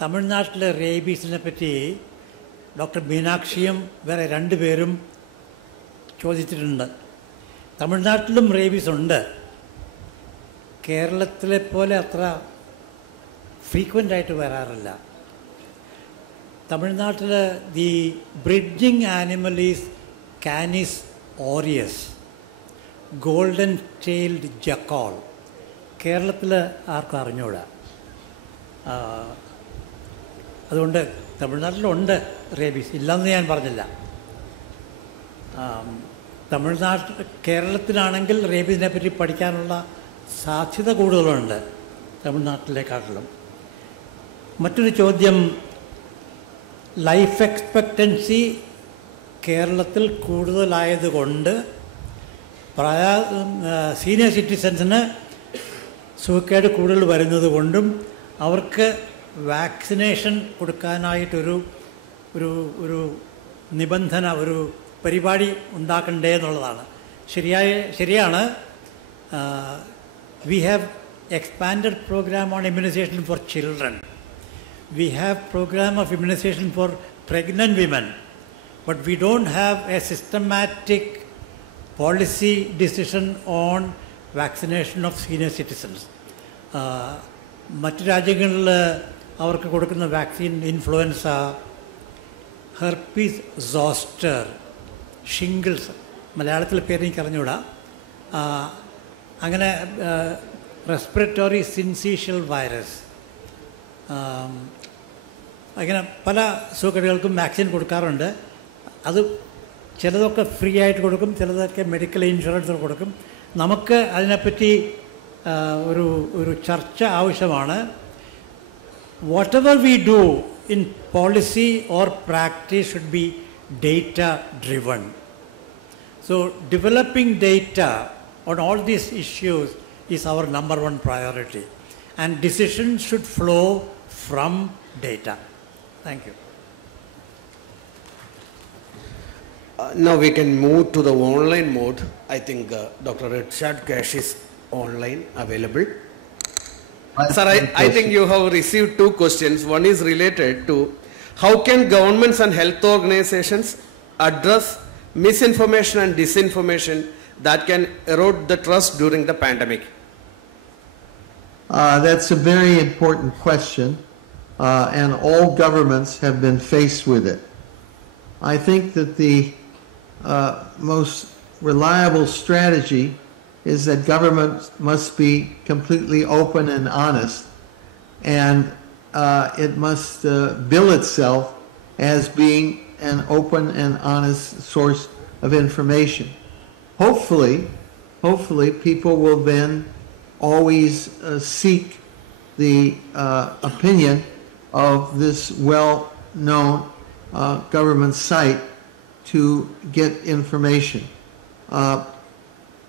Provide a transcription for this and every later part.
തമിഴ്നാട്ടിലെ റേബീസിനെ പറ്റി ഡോക്ടർ മീനാക്ഷിയും വേറെ രണ്ടുപേരും ചോദിച്ചിട്ടുണ്ട്. തമിഴ്നാട്ടിലും റേബീസ് ഉണ്ട്. കേരളത്തിലെ പോലെ അത്ര ഫ്രീക്വൻ്റ് ആയിട്ട് വരാറില്ല. തമിഴ്നാട്ടിൽ the bridging animal is Canis aureus, golden tailed jackal. കേരളത്തിൽ ആർക്കും അറിഞ്ഞൂടാ. അതുകൊണ്ട് തമിഴ്നാട്ടിലുണ്ട് റേബീസ്, ഇല്ലെന്ന് ഞാൻ പറഞ്ഞില്ല. കേരളത്തിലാണെങ്കിൽ റേബീസിനെ പറ്റി പഠിക്കാനുള്ള സാധ്യത കൂടുതലുണ്ട് തമിഴ്നാട്ടിലേക്കാട്ടിലും. മറ്റൊരു ചോദ്യം, ലൈഫ് എക്സ്പെക്റ്റൻസി കേരളത്തിൽ കൂടുതലായതുകൊണ്ട് സീനിയർ സിറ്റിസൻസിന് സൂക്കേട് കൂടുതൽ വരുന്നത് കൊണ്ടും അവർക്ക് വാക്സിനേഷൻ കൊടുക്കാനായിട്ടൊരു ഒരു ഒരു നിബന്ധന, ഒരു പരിപാടി ഉണ്ടാക്കണ്ടേ എന്നുള്ളതാണ്. ശരിയാണ്. We have expanded program on immunization for children. We have program of immunization for pregnant women. But we don't have a systematic policy decision on vaccination of senior citizens. മറ്റു രാജ്യങ്ങളിൽ അവർക്ക് കൊടുക്കുന്ന vaccine influenza, herpes zoster, shingles, മലയാളത്തിലെ പേര് എനിക്ക് അറിഞ്ഞുകൂടാ, അങ്ങനെ respiratory syncytial virus, അങ്ങനെ പല സൂക്കേടുകൾക്കും വാക്സിൻ കൊടുക്കാറുണ്ട്. അത് ചിലതൊക്കെ ഫ്രീ ആയിട്ട് കൊടുക്കും, ചിലതൊക്കെ മെഡിക്കൽ ഇൻഷുറൻസ് കൊടുക്കും. നമുക്ക് അതിനെപ്പറ്റി ഒരു ചർച്ച ആവശ്യമാണ്. Whatever we do in policy or practice should be data driven. So developing data on all these issues is our number one priority, and decisions should flow from data. Thank you. Now we can move to the online mode. I think Dr. Richard Cash is online available. Sir, I think you have received two questions. One is related to how can governments and health organizations address misinformation and disinformation that can erode the trust during the pandemic? That's a very important question, and all governments have been faced with it. I think that the most reliable strategy is that government must be completely open and honest, and it must bill itself as being an open and honest source of information. Hopefully people will then always seek the opinion of this well-known government site to get information.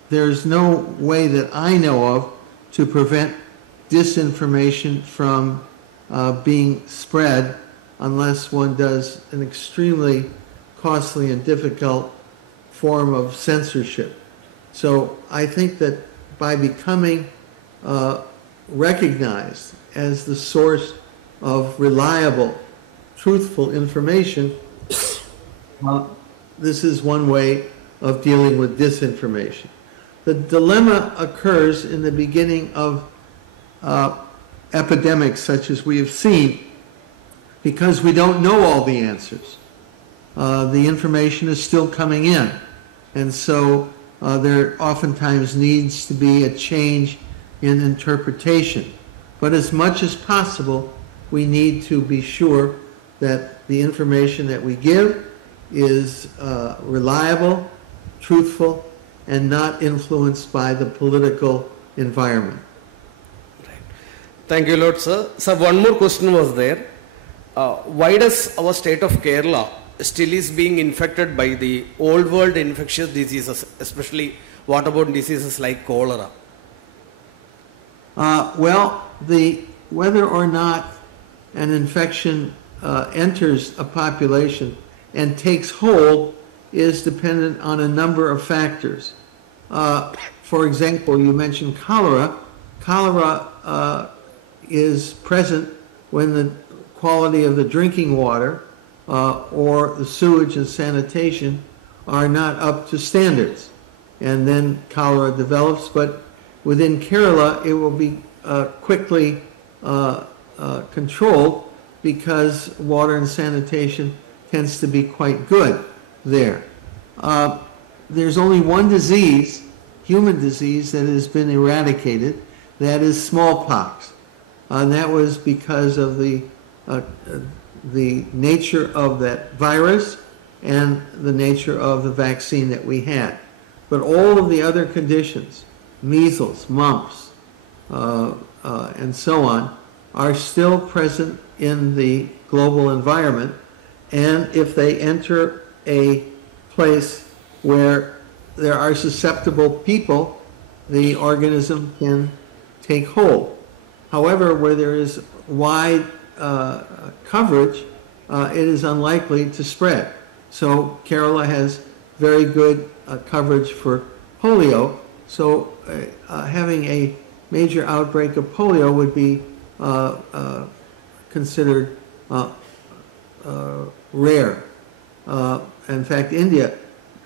There's no way that I know of to prevent disinformation from being spread unless one does an extremely costly and difficult form of censorship. So I think that by becoming recognized as the source of reliable, truthful information, this is one way of dealing with disinformation. The dilemma occurs in the beginning of epidemics such as we have seen because we don't know all the answers. The information is still coming in, and so there oftentimes needs to be a change in interpretation. But as much as possible, we need to be sure that the information that we give is reliable, truthful, and not influenced by the political environment. Right. Thank you, Lord, sir. Sir, one more question was there. Why does our state of Kerala still is being infected by the old world infectious diseases, especially waterborne diseases like cholera? Well, whether or not an infection enters a population and takes hold is dependent on a number of factors. For example, you mentioned cholera. Cholera is present when the quality of the drinking water or the sewage and sanitation are not up to standards. And then cholera develops, but within Kerala it will be quickly controlled because water and sanitation tends to be quite good there. There's only one disease, human disease, that has been eradicated, that is smallpox. And that was because of the nature of that virus and the nature of the vaccine that we had. But all of the other conditions, measles, mumps, and so on, are still present in the global environment. And if they enter a place where there are susceptible people, the organism can take hold. However, where there is wide coverage, it is unlikely to spread. So Kerala has very good coverage for polio. So having a major outbreak of polio would be considered rare. In fact, India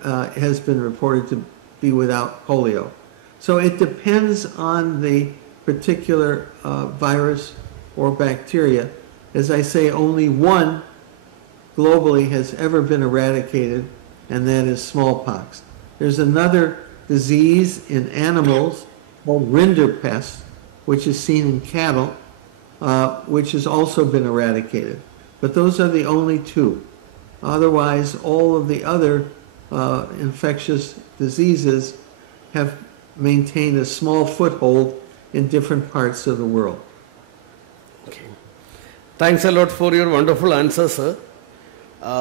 has been reported to be without polio. So it depends on the particular virus or bacteria. As I say, only one globally has ever been eradicated, and that is smallpox. There's another disease in animals called rinderpest, which is seen in cattle, which has also been eradicated. But those are the only two. Otherwise, all of the other infectious diseases have maintained a small foothold in different parts of the world. Okay. Thanks a lot for your wonderful answer, sir.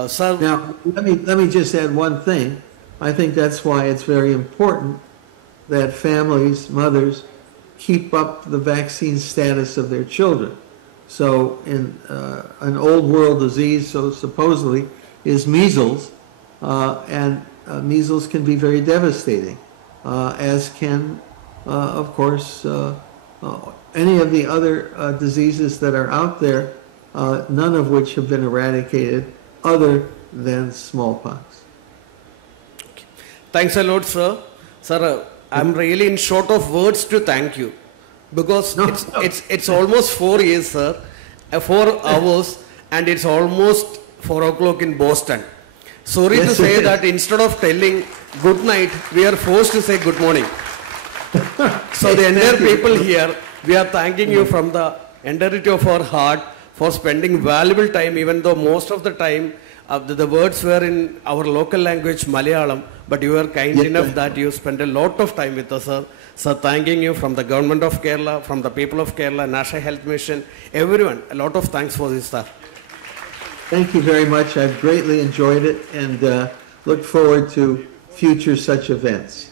Sir, now, let me just add one thing. I think that's why it's very important that families, mothers, keep up the vaccine status of their children. So in an old world disease, so supposedly, is measles, and measles can be very devastating, as can, of course, any of the other diseases that are out there, none of which have been eradicated other than smallpox. Okay. Thanks a lot, sir. Sir, I'm really in short of words to thank you, because it's almost 4 years, sir, 4 hours, and it's almost 4 o'clock in Boston. Sorry to say that instead of telling good night, we are forced to say good morning. So the entire people here, we are thanking you from the entirety of our heart for spending valuable time, even though most of the time the words were in our local language, Malayalam, but you were kind enough that you spent a lot of time with us, sir. So thanking you from the government of Kerala, from the people of Kerala, National Health Mission, everyone, a lot of thanks for this, sir. Thank you very much. I've greatly enjoyed it and look forward to future such events.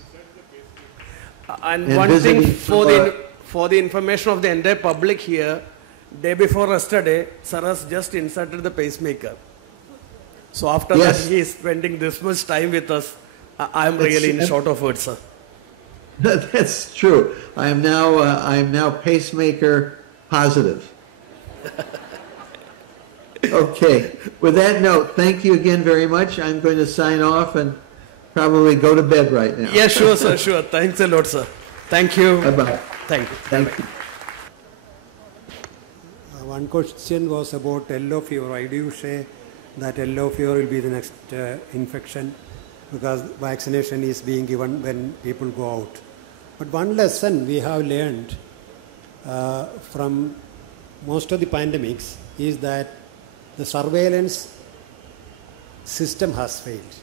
And one thing for the information of the entire public here, day before yesterday, sir has just inserted the pacemaker. So after that, he is spending this much time with us. I am really in short of words, sir. That's true. I am now pacemaker positive. Okay. With that note, thank you again very much. I'm going to sign off and probably go to bed right now. Yeah, sure, sir. Sure. Thanks a lot, sir. Thank you. Bye-bye. Thank you. Thank you. One question was about yellow fever. Why do you say that yellow fever will be the next infection? Because vaccination is being given when people go out. But one lesson we have learned from most of the pandemics is that the surveillance system has failed.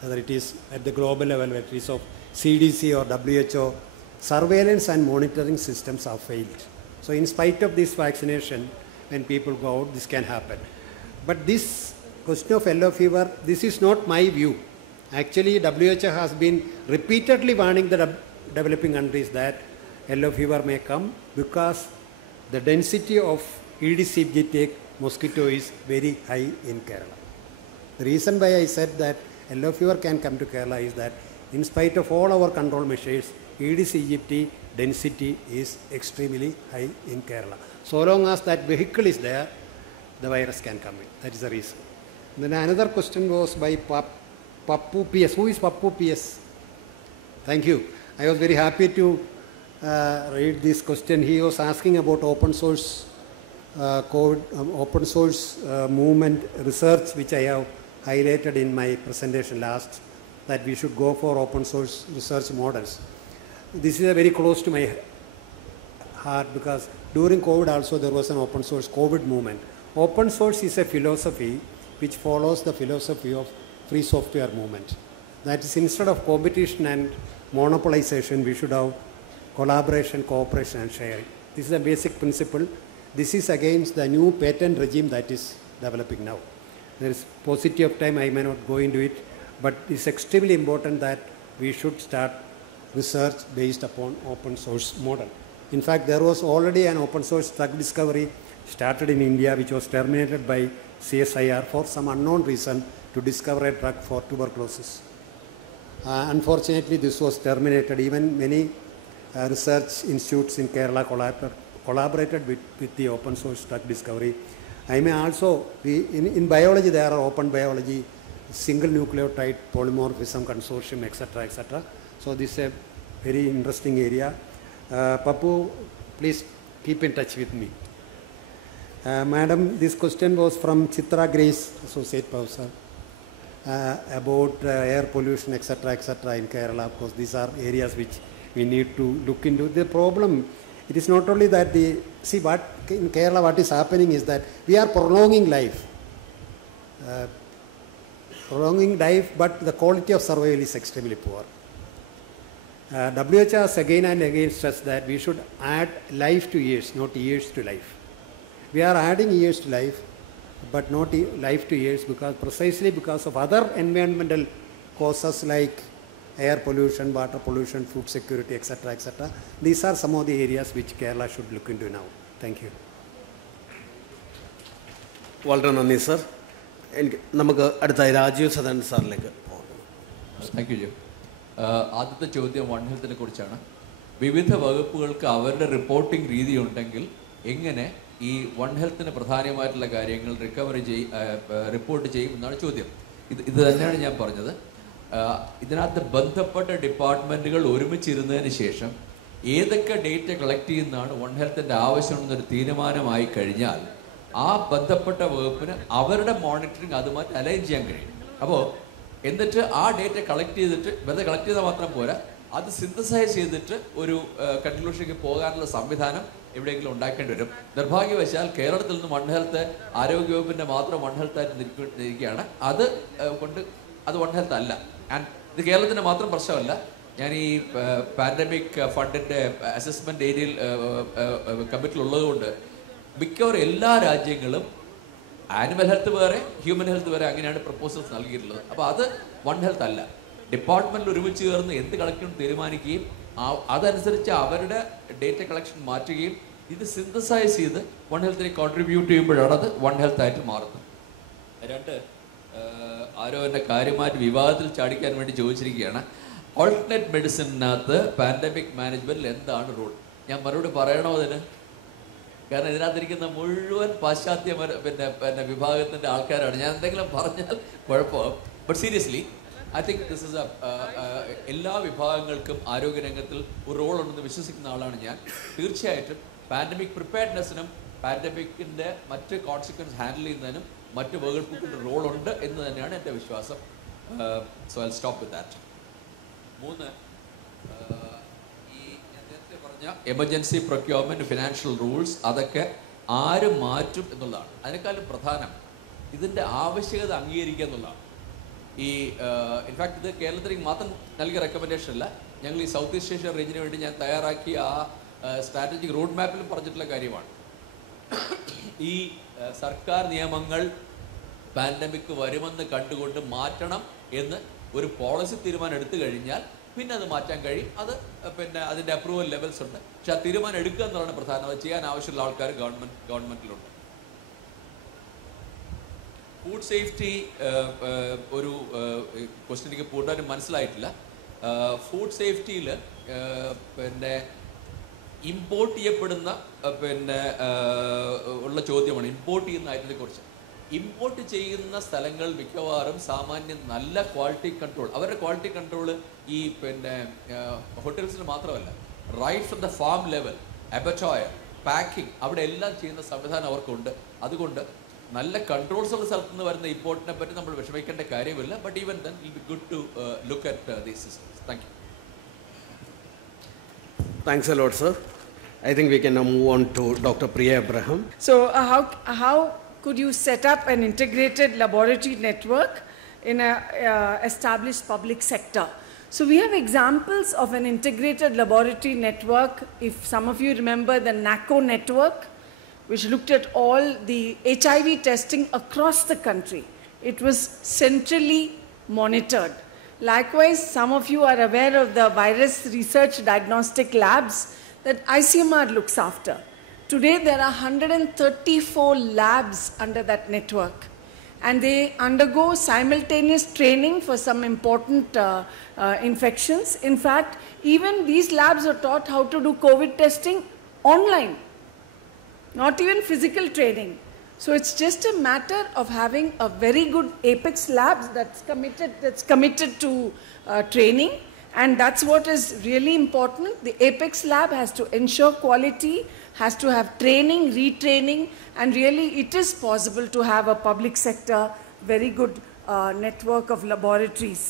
Whether it is at the global level, whether it is of CDC or WHO, surveillance and monitoring systems have failed. So in spite of this vaccination, when people go out, this can happen. But this question of yellow fever, this is not my view. Actually, WHO has been repeatedly warning the developing countries that yellow fever may come because the density of Aedes aegypti mosquito is very high in Kerala. The reason why I said that yellow fever can come to Kerala is that in spite of all our control measures, Aedes aegypti density is extremely high in Kerala. So long as that vehicle is there, the virus can come in. That is the reason. Then another question was by Pappu PS. Who is Pappu PS? Thank you. I was very happy to read this question. He was asking about open source open source movement research, which I have highlighted in my presentation last, that we should go for open source research models. This is very close to my heart because during COVID also there was an open source COVID movement. Open source is a philosophy which follows the philosophy of free software movement. That is, instead of competition and monopolization, we should have collaboration, cooperation and sharing. This is a basic principle. This is against the new patent regime that is developing now. There is paucity of time, I may not go into it, but it's extremely important that we should start research based upon open source model. In fact, there was already an open source drug discovery started in India, which was terminated by CSIR for some unknown reason to discover a drug for tuberculosis. Unfortunately, this was terminated. Even many research institutes in Kerala collaborated with the open source drug discovery. I may also, in biology there are open biology, single nucleotide polymorphism consortium, etc., etc. So this is a very interesting area. Pappu, please keep in touch with me. Madam, this question was from Chitra Grace, Associate Professor, about air pollution, etc., etc. in Kerala. Of course, these are areas which we need to look into. The problem, it is not only that see what in Kerala what is happening is that we are prolonging life. But the quality of survival is extremely poor. WHO has again and again stressed that we should add life to years, not years to life. We are adding years to life, but not life to years precisely because of other environmental causes like air pollution, water pollution, food security, etc., etc. These are some of the areas which Kerala should look into now. Thank you. വളരെ നന്ദി sir. നമുക്ക് അടുത്തായി രാജീവ് സദൻ സാറിലേക്ക് പോകാം. Thank you. ആദ്യത്തെ ചോദ്യം one ഹെൽത്തിനെ കുറിച്ചാണ്. വിവിധ വകുപ്പുകൾക്ക് അവരുടെ റിപ്പോർട്ടിംഗ് രീതി ഉണ്ടെങ്കിൽ എങ്ങനെ ഈ വൺ ഹെൽത്തിന് പ്രധാനമായിട്ടുള്ള കാര്യങ്ങൾ റിപ്പോർട്ട് ചെയ്യുമെന്നാണ് ചോദ്യം. ഇത് തന്നെയാണ് ഞാൻ പറഞ്ഞത്. ഇതിനകത്ത് ബന്ധപ്പെട്ട ഡിപ്പാർട്ട്മെൻറ്റുകൾ ഒരുമിച്ചിരുന്നതിന് ശേഷം ഏതൊക്കെ ഡേറ്റ കളക്ട് ചെയ്യുന്നതാണ് വൺ ഹെൽത്തിൻ്റെ ആവശ്യമെന്നൊരു തീരുമാനമായി കഴിഞ്ഞാൽ ആ ബന്ധപ്പെട്ട വകുപ്പിന് അവരുടെ മോണിറ്ററിങ് അതുമായിട്ട് അലൈൻ ചെയ്യാൻ കഴിയും. അപ്പോൾ എന്നിട്ട് ആ ഡേറ്റ കളക്ട് ചെയ്തിട്ട് വെറുതെ കളക്ട് ചെയ്താൽ മാത്രം പോരാ, അത് സിന്തസൈസ് ചെയ്തിട്ട് ഒരു കൺക്ലൂഷനിലേക്ക് പോകാനുള്ള സംവിധാനം എവിടെയെങ്കിലും ഉണ്ടാക്കേണ്ടി വരും. നിർഭാഗ്യവശാൽ കേരളത്തിൽ നിന്ന് വൺ ഹെൽത്ത് ആരോഗ്യവകുപ്പിൻ്റെ മാത്രം വൺ ഹെൽത്ത് ആയിട്ട് നിൽക്കുകയാണ്. അത് വൺ ഹെൽത്ത് അല്ല. ആൻഡ് ഇത് കേരളത്തിൻ്റെ മാത്രം പ്രശ്നമല്ല. ഞാൻ ഈ പാൻഡമിക് ഫണ്ടിൻ്റെ അസസ്മെൻറ്റ് ഏരിയയിൽ കമ്മിറ്റിയിലുള്ളതുകൊണ്ട് മിക്കവാറും എല്ലാ രാജ്യങ്ങളും ആനിമൽ ഹെൽത്ത് വേറെ ഹ്യൂമൻ ഹെൽത്ത് വേറെ അങ്ങനെയാണ് പ്രപ്പോസൽസ് നൽകിയിട്ടുള്ളത്. അപ്പോൾ അത് വൺ ഹെൽത്ത് അല്ല. ഡിപ്പാർട്ട്മെൻറ്റിൽ ഒരുമിച്ച് ചേർന്ന് എന്ത് കളക്ഷൻ തീരുമാനിക്കുകയും അതനുസരിച്ച് അവരുടെ ഡേറ്റ കളക്ഷൻ മാറ്റുകയും ഇത് സിന്തസൈസ് ചെയ്ത് വൺ ഹെൽത്തിനെ കോൺട്രിബ്യൂട്ട് ചെയ്യുമ്പോഴാണ് അത് വൺ ഹെൽത്ത് ആയിട്ട് മാറുന്നത്. രണ്ട്, ആരോ എൻ്റെ കാര്യമായിട്ട് വിവാദത്തിൽ ചാടിക്കാൻ വേണ്ടി ചോദിച്ചിരിക്കുകയാണ്, ഓൾട്ടർനേറ്റ് മെഡിസിനകത്ത് പാൻഡമിക് മാനേജ്മെൻറ്റിൽ എന്താണ് റൂൾ? ഞാൻ മറുപടി പറയണോ അതിന്? കാരണം ഇതിനകത്തിരിക്കുന്ന മുഴുവൻ പാശ്ചാത്യ പിന്നെ വിഭാഗത്തിൻ്റെ ആൾക്കാരാണ്. ഞാൻ എന്തെങ്കിലും പറഞ്ഞാൽ കുഴപ്പമാകും. But seriously I think this is എല്ലാ വിഭാഗങ്ങൾക്കും ആരോഗ്യരംഗത്തിൽ ഒരു റോൾ ഉണ്ടെന്ന് വിശ്വസിക്കുന്ന ആളാണ് ഞാൻ. തീർച്ചയായിട്ടും പാൻഡമിക് പ്രിപ്പയർനെസ്സിനും പാൻഡമിക്കിൻ്റെ മറ്റ് കോൺസിക്വൻസ് ഹാൻഡിൽ ചെയ്യുന്നതിനും മറ്റ് വകുപ്പുകളുടെ റോളുണ്ട് എന്ന് തന്നെയാണ് എൻ്റെ വിശ്വാസം. So I stop with that. മൂന്ന്, ഈ ഞാൻ നേരത്തെ പറഞ്ഞ എമർജൻസി പ്രൊക്യൂർമെൻറ്റ്, ഫിനാൻഷ്യൽ റൂൾസ്, അതൊക്കെ ആര് മാറ്റും എന്നുള്ളതാണ്. അതിനേക്കാളും പ്രധാനം ഇതിൻ്റെ ആവശ്യകത അംഗീകരിക്കുക എന്നുള്ളതാണ്. ഈ ഇൻഫാക്ട് ഇത് കേരളത്തിലേക്ക് മാത്രം നൽകിയ റെക്കമെൻഡേഷൻ അല്ല, ഞങ്ങൾ ഈ സൗത്ത് ഈസ്റ്റ് ഏഷ്യ റീജിയന് വേണ്ടി ഞാൻ തയ്യാറാക്കിയ ആ സ്ട്രാറ്റജിക് റോഡ് മാപ്പിലും പറഞ്ഞിട്ടുള്ള കാര്യമാണ്. ഈ സർക്കാർ നിയമങ്ങൾ പാൻഡമിക് വരുമെന്ന് കണ്ടുകൊണ്ട് മാറ്റണം എന്ന് ഒരു പോളിസി തീരുമാനം എടുത്തു കഴിഞ്ഞാൽ പിന്നെ അത് മാറ്റാൻ കഴിയും. അത് പിന്നെ അതിൻ്റെ അപ്രൂവൽ ലെവൽസ് ഉണ്ട്. പക്ഷെ ആ തീരുമാനം എടുക്കുക എന്നുള്ളതാണ് പ്രധാനം. അത് ചെയ്യാൻ ആവശ്യമുള്ള ആൾക്കാർ ഗവൺമെൻറ്റിലുണ്ട്. ഫുഡ് സേഫ്റ്റി ഒരു ക്വസ്റ്റ്യൻ എനിക്ക് പൂർണ്ണമായിട്ടും മനസ്സിലായിട്ടില്ല. ഫുഡ് സേഫ്റ്റിയിൽ പിന്നെ ഇമ്പോർട്ട് ചെയ്യപ്പെടുന്ന പിന്നെ ഉള്ള ചോദ്യമാണ് ഇമ്പോർട്ട് ചെയ്യുന്ന ഐറ്റത്തെക്കുറിച്ച്. ഇമ്പോർട്ട് ചെയ്യുന്ന സ്ഥലങ്ങൾ മിക്കവാറും സാമാന്യം നല്ല ക്വാളിറ്റി കൺട്രോൾ, അവരുടെ ക്വാളിറ്റി കൺട്രോൾ ഈ പിന്നെ ഹോട്ടൽസിന് മാത്രമല്ല, right from the farm level, abattoir, packing, അവിടെ എല്ലാം ചെയ്യുന്ന സംവിധാനം അവർക്കുണ്ട്. അതുകൊണ്ട് നല്ല കൺട്രോൾസ് ഉള്ള സ്ഥലത്ത് നിന്ന് വരുന്ന ഇമ്പോർട്ടിനെ പറ്റി നമ്മൾ വിഷമിക്കേണ്ട കാര്യമില്ല. But even then it be good to look at these systems. Thank you. Thanks a lot, sir. I think we can now move on to Dr. Priya Abraham. So how could you set up an integrated laboratory network in a established public sector? So we have examples of an integrated laboratory network. If some of you remember the NACO network, which looked at all the HIV testing across the country. It was centrally monitored. Likewise, some of you are aware of the virus research diagnostic labs that ICMR looks after. Today, there are 134 labs under that network, and they undergo simultaneous training for some important infections. In fact, even these labs are taught how to do COVID testing online, not even physical training. So it's just a matter of having a very good Apex lab that's committed to training, and that's what is really important. The Apex lab has to ensure quality, has to have training, retraining, and really it is possible to have a public sector very good network of laboratories.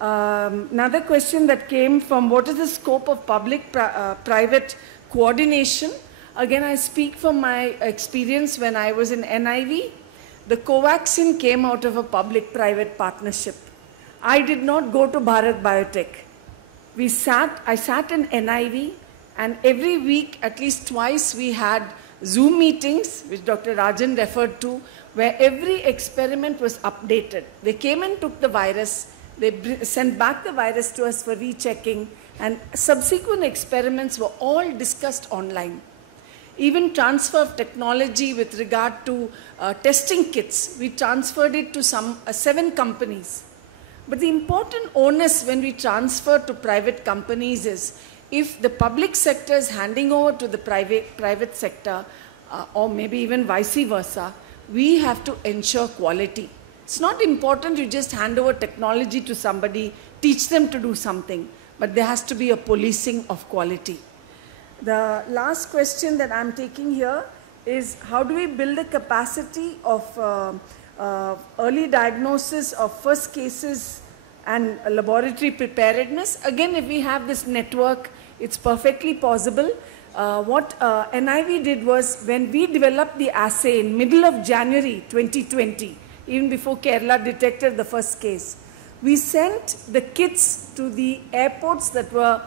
Another question that came from what is the scope of public-private coordination? Again, I speak from my experience when I was in NIV. The Covaxin came out of a public-private partnership. I did not go to Bharat Biotech. I sat in NIV, and every week, at least twice, we had Zoom meetings, which Dr. Rajan referred to, where every experiment was updated. They came and took the virus, they sent back the virus to us for rechecking, and subsequent experiments were all discussed online. Even transfer of technology with regard to testing kits, we transferred it to 7 companies. But the important onus when we transfer to private companies is if the public sector is handing over to the private sector, or maybe even vice versa, we have to ensure quality. It's not important you just hand over technology to somebody, teach them to do something, but there has to be a policing of quality. The last question that I'm taking here is how do we build a capacity of early diagnosis of first cases and laboratory preparedness? Again, if we have this network, it's perfectly possible. What NIV did was when we developed the assay in middle of January 2020, even before Kerala detected the first case, we sent the kits to the airports that were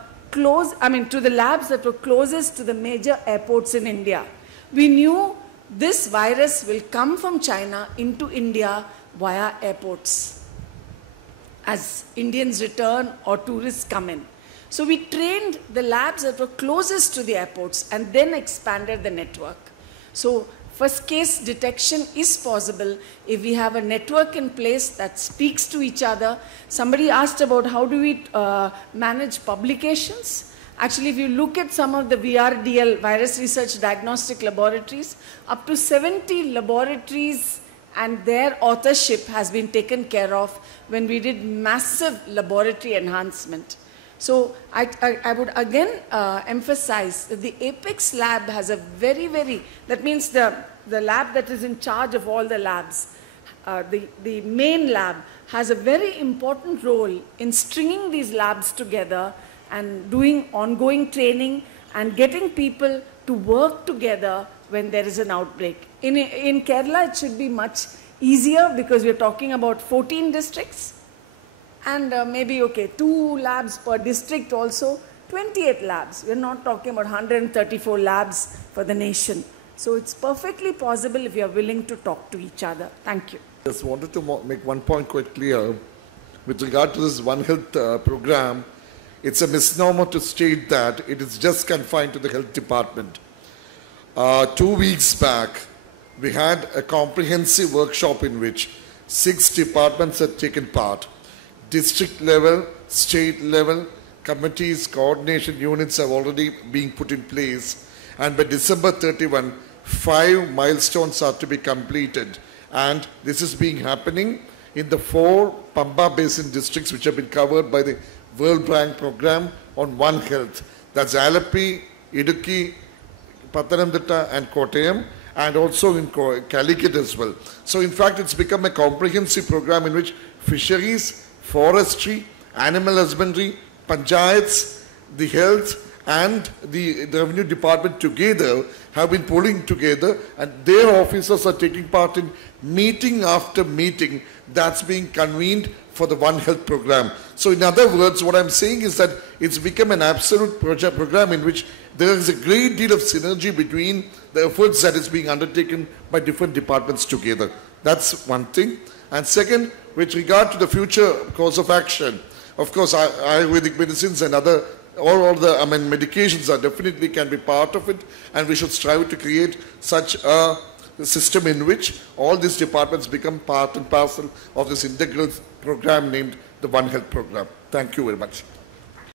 to the labs that were closest to the major airports in India. We knew this virus will come from China into India via airports as Indians return or tourists come in. So we trained the labs that were closest to the airports and then expanded the network. So first case detection is possible if we have a network in place that speaks to each other. Somebody asked about how do we manage publications. Actually, if you look at some of the VRDL, Virus Research Diagnostic Laboratories, up to 70 laboratories and their authorship has been taken care of when we did massive laboratory enhancement. So I would again emphasize that the Apex lab has a that means the lab that is in charge of all the labs, the main lab has a very important role in stringing these labs together and doing ongoing training and getting people to work together when there is an outbreak. In Kerala, it should be much easier because we're talking about 14 districts. And maybe, 2 labs per district also, 28 labs. We're not talking about 134 labs for the nation. So it's perfectly possible if you're willing to talk to each other. Thank you. Just wanted to make one point quite clear. With regard to this One Health program, it's a misnomer to state that it is just confined to the health department. 2 weeks back, we had a comprehensive workshop in which 6 departments had taken part. District level, state level, committees, coordination units have already been put in place. And by December 31, 5 milestones are to be completed. And this is being happening in the 4 Pamba Basin districts which have been covered by the World Bank program on One Health. That's Alapi, Idukki, Pathanamthitta and Kottayam, and also in Calicut as well. So in fact, it's become a comprehensive program in which fisheries, forestry, animal husbandry, panchayats, the health and the revenue department together have been pulling together, and their officers are taking part in meeting after meeting that's being convened for the One Health program. So in other words, what I'm saying is that it's become an absolute program in which there is a great deal of synergy between the efforts that is being undertaken by different departments together. That's one thing. And second, with regard to the future course of action, of course, Ayurvedic medicines and other all the medications are definitely can be part of it, and we should strive to create such a system in which all these departments become part and parcel of this integral program named the One Health program. Thank you very much.